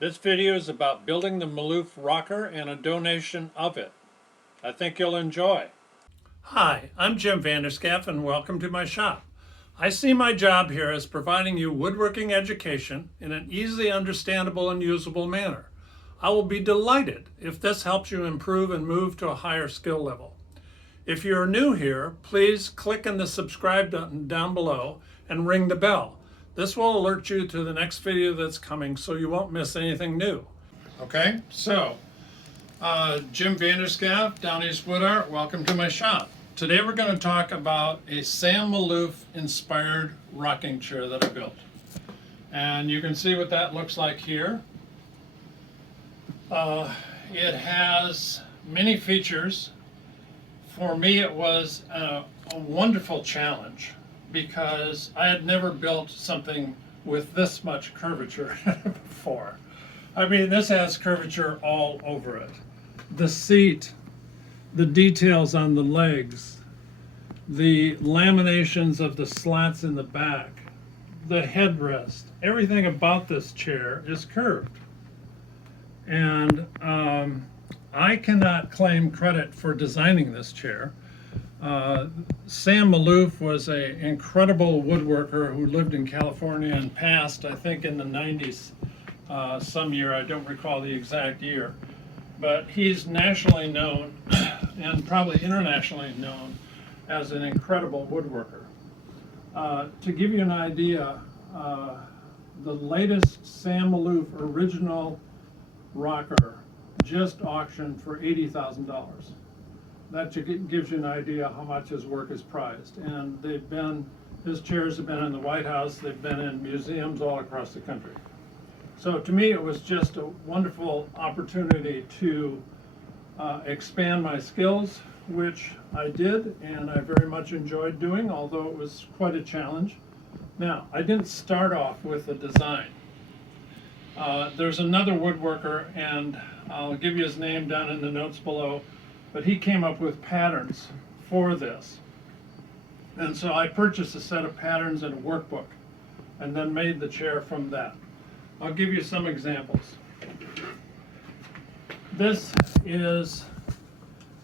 This video is about building the Maloof rocker and a donation of it. I think you'll enjoy. Hi, I'm Jim Vanderscaff and welcome to my shop. I see my job here as providing you woodworking education in an easily understandable and usable manner. I will be delighted if this helps you improve and move to a higher skill level. If you're new here, please click on the subscribe button down below and ring the bell. This will alert you to the next video that's coming so you won't miss anything new. Okay, so Jim Vanderscaff, Down East Wood Art, welcome to my shop. Today we're going to talk about a Sam Maloof inspired rocking chair that I built. And you can see what that looks like here. It has many features. For me, it was a wonderful challenge because I had never built something with this much curvature before. I mean, this has curvature all over it. The seat, the details on the legs, the laminations of the slats in the back, the headrest, everything about this chair is curved. And I cannot claim credit for designing this chair. Sam Maloof was an incredible woodworker who lived in California and passed, I think, in the 90s, some year, I don't recall the exact year. But he's nationally known and probably internationally known as an incredible woodworker. To give you an idea, the latest Sam Maloof original rocker just auctioned for $80,000. That gives you an idea how much his work is prized. And his chairs have been in the White House, they've been in museums all across the country. So to me, it was just a wonderful opportunity to expand my skills, which I did, and I very much enjoyed doing, although it was quite a challenge. Now, I didn't start off with a design. There's another woodworker, and I'll give you his name down in the notes below, but he came up with patterns for this. And so I purchased a set of patterns and a workbook, and then made the chair from that. I'll give you some examples. This is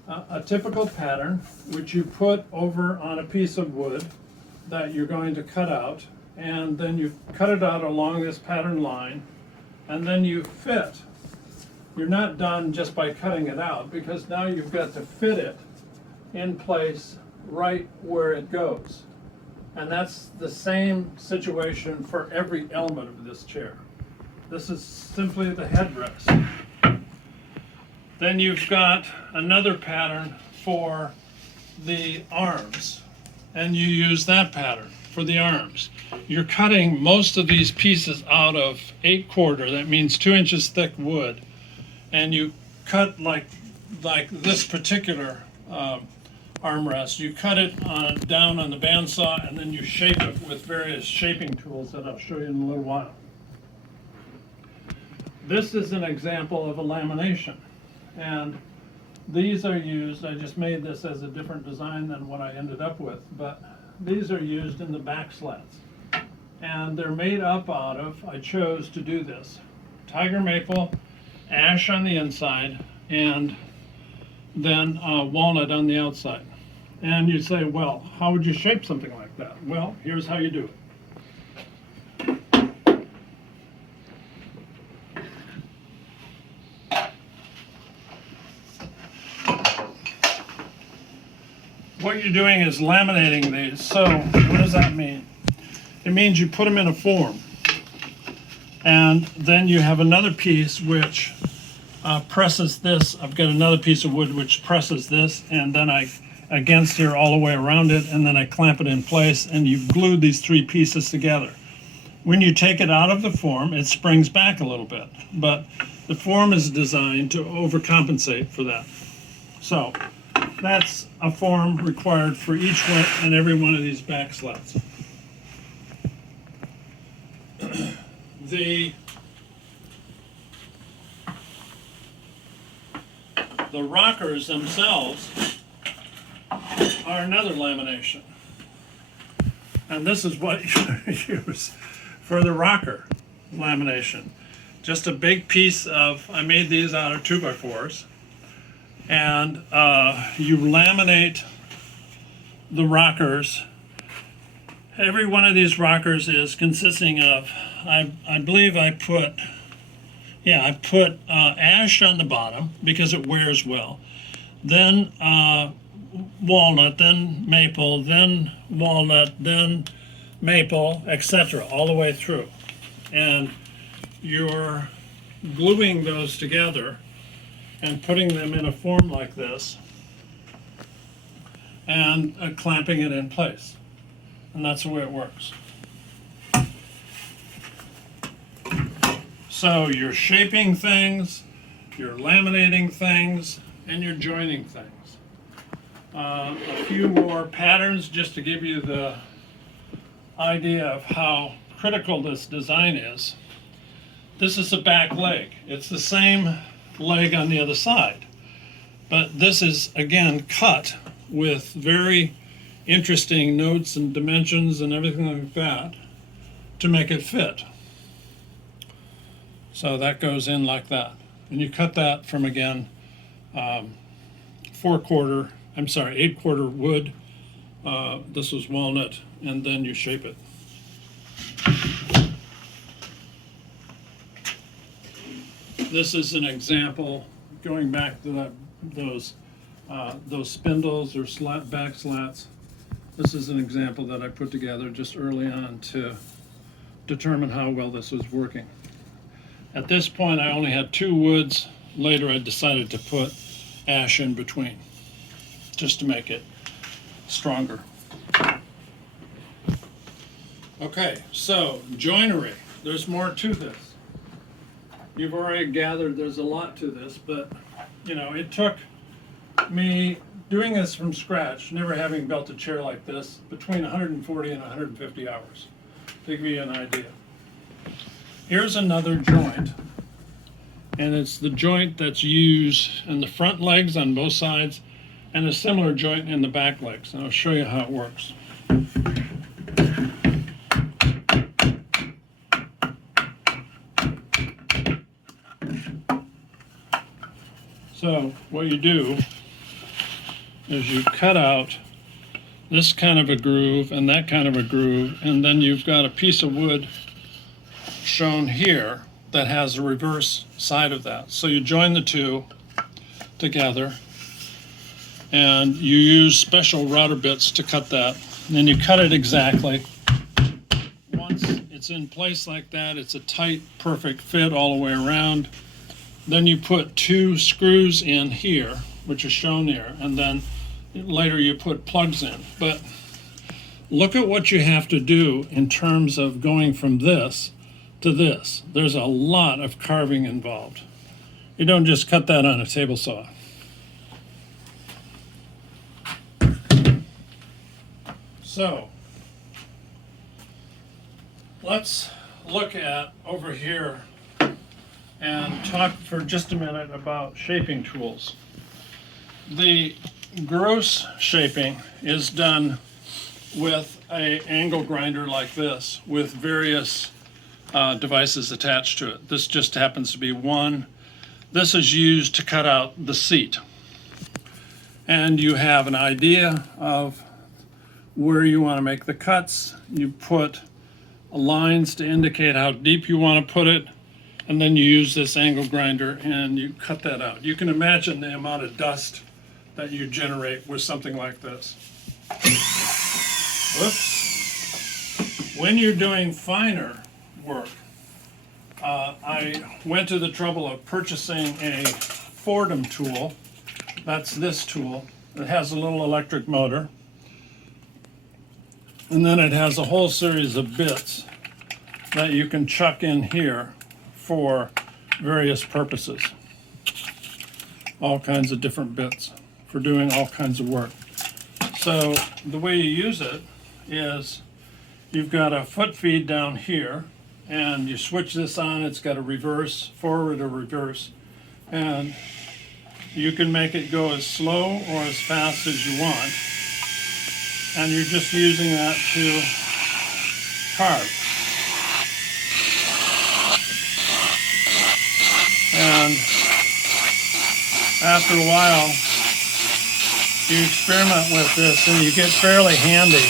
a typical pattern which you put over on a piece of wood that you're going to cut out, and then you cut it out along this pattern line, and then you fit. You're not done just by cutting it out, because now you've got to fit it in place right where it goes. And that's the same situation for every element of this chair. This is simply the headrest. Then you've got another pattern for the arms, and you use that pattern for the arms. You're cutting most of these pieces out of 8/4, that means 2 inches thick wood, and you cut like this particular armrest. You cut it down on the bandsaw, and then you shape it with various shaping tools that I'll show you in a little while. This is an example of a lamination, and these are used, I just made this as a different design than what I ended up with, but these are used in the back slats. And they're made up out of, I chose to do this, tiger maple, ash on the inside, and then walnut on the outside. And you say, well, how would you shape something like that? Well, here's how you do it. What you're doing is laminating these. So what does that mean? It means you put them in a form, and then you have another piece which presses this. I've got another piece of wood which presses this, and then I against here all the way around it, and then I clamp it in place, and you've glued these three pieces together. When you take it out of the form, it springs back a little bit, but the form is designed to overcompensate for that. So that's a form required for each one and every one of these back slats. The rockers themselves are another lamination. And this is what you use for the rocker lamination. just a big piece of, I made these out of 2x4s, and you laminate the rockers. Every one of these rockers is consisting of, I believe I put ash on the bottom because it wears well, then walnut, then maple, then walnut, then maple, etc., all the way through. And you're gluing those together and putting them in a form like this and clamping it in place. And that's the way it works. So you're shaping things, you're laminating things, and you're joining things. A few more patterns just to give you the idea of how critical this design is. This is the back leg. It's the same leg on the other side, but this is again cut with very interesting notes and dimensions and everything like that to make it fit. So that goes in like that, and you cut that from, again, 8-quarter wood. This was walnut, and then you shape it. This is an example, going back to those spindles or back slats. This is an example that I put together just early on to determine how well this was working. At this point, I only had 2 woods. Later, I decided to put ash in between, just to make it stronger. Okay, so joinery. There's more to this. You've already gathered there's a lot to this, but it took me doing this from scratch, never having built a chair like this, between 140 and 150 hours, to give you an idea. Here's another joint, and it's the joint that's used in the front legs on both sides, and a similar joint in the back legs, and I'll show you how it works. So what you do is you cut out this kind of a groove and that kind of a groove, and then you've got a piece of wood shown here that has a reverse side of that. So you join the two together, and you use special router bits to cut that, and then you cut it exactly. Once it's in place like that, it's a tight, perfect fit all the way around. Then you put 2 screws in here, which is shown here, and then later you put plugs in. But look at what you have to do in terms of going from this to this. There's a lot of carving involved. You don't just cut that on a table saw. So let's look at over here and talk for just a minute about shaping tools. The gross shaping is done with an angle grinder like this with various devices attached to it. This just happens to be one. This is used to cut out the seat. And you have an idea of where you want to make the cuts. You put lines to indicate how deep you want to put it, and then you use this angle grinder and you cut that out. You can imagine the amount of dust that you generate with something like this. Whoops. When you're doing finer work, I went to the trouble of purchasing a Fordham tool. That's this tool. It has a little electric motor, and then it has a whole series of bits that you can chuck in here for various purposes. All kinds of different bits for doing all kinds of work. So the way you use it is you've got a foot feed down here, and you switch this on. It's got a reverse, forward or reverse, and you can make it go as slow or as fast as you want, and you're just using that to carve. after a while, you experiment with this and you get fairly handy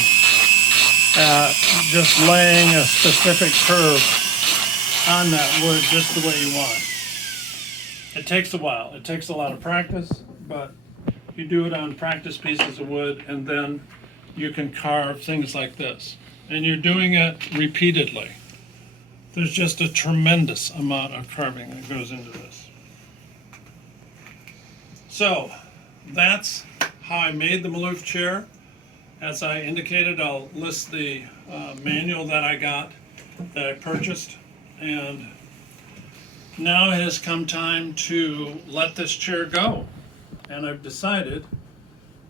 at just laying a specific curve on that wood just the way you want. It takes a while. It takes a lot of practice, but you do it on practice pieces of wood, and then you can carve things like this. And you're doing it repeatedly. There's just a tremendous amount of carving that goes into this. So that's how I made the Maloof chair. As I indicated, I'll list the manual that I got, that I purchased. And now it has come time to let this chair go. And I've decided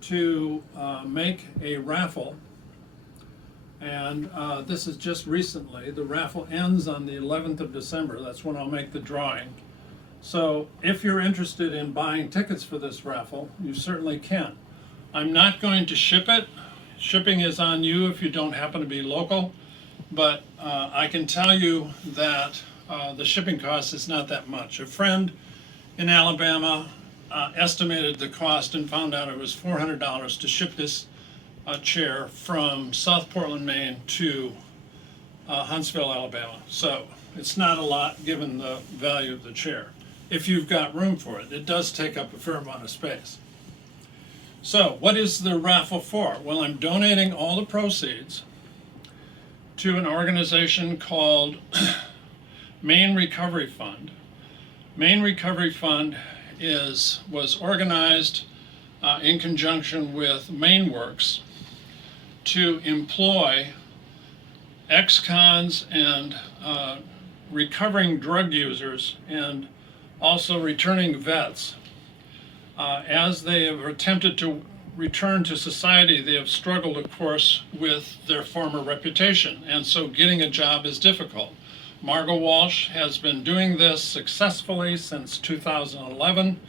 to make a raffle. And this is just recently. The raffle ends on the 11th of December. That's when I'll make the drawing. So if you're interested in buying tickets for this raffle, you certainly can. I'm not going to ship it. Shipping is on you if you don't happen to be local. But I can tell you that the shipping cost is not that much. A friend in Alabama estimated the cost and found out it was $400 to ship this chair from South Portland, Maine to Huntsville, Alabama. So it's not a lot given the value of the chair. If you've got room for it, it does take up a fair amount of space. So what is the raffle for? Well, I'm donating all the proceeds to an organization called Maine Recovery Fund. Maine Recovery Fund was organized in conjunction with MaineWorks to employ ex-cons and recovering drug users and also returning vets. As they have attempted to return to society, they have struggled, of course, with their former reputation, and so getting a job is difficult. Margot Walsh has been doing this successfully since 2011,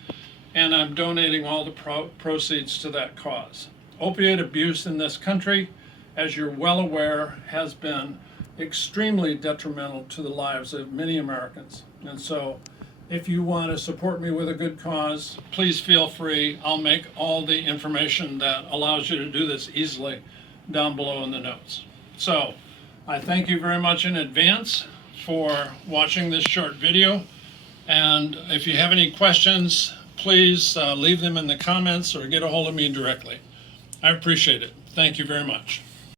and I'm donating all the proceeds to that cause. Opiate abuse in this country, as you're well aware, has been extremely detrimental to the lives of many Americans. And so if you want to support me with a good cause, please feel free. I'll make all the information that allows you to do this easily down below in the notes. So I thank you very much in advance for watching this short video. And if you have any questions, please leave them in the comments or get a hold of me directly. I appreciate it. Thank you very much.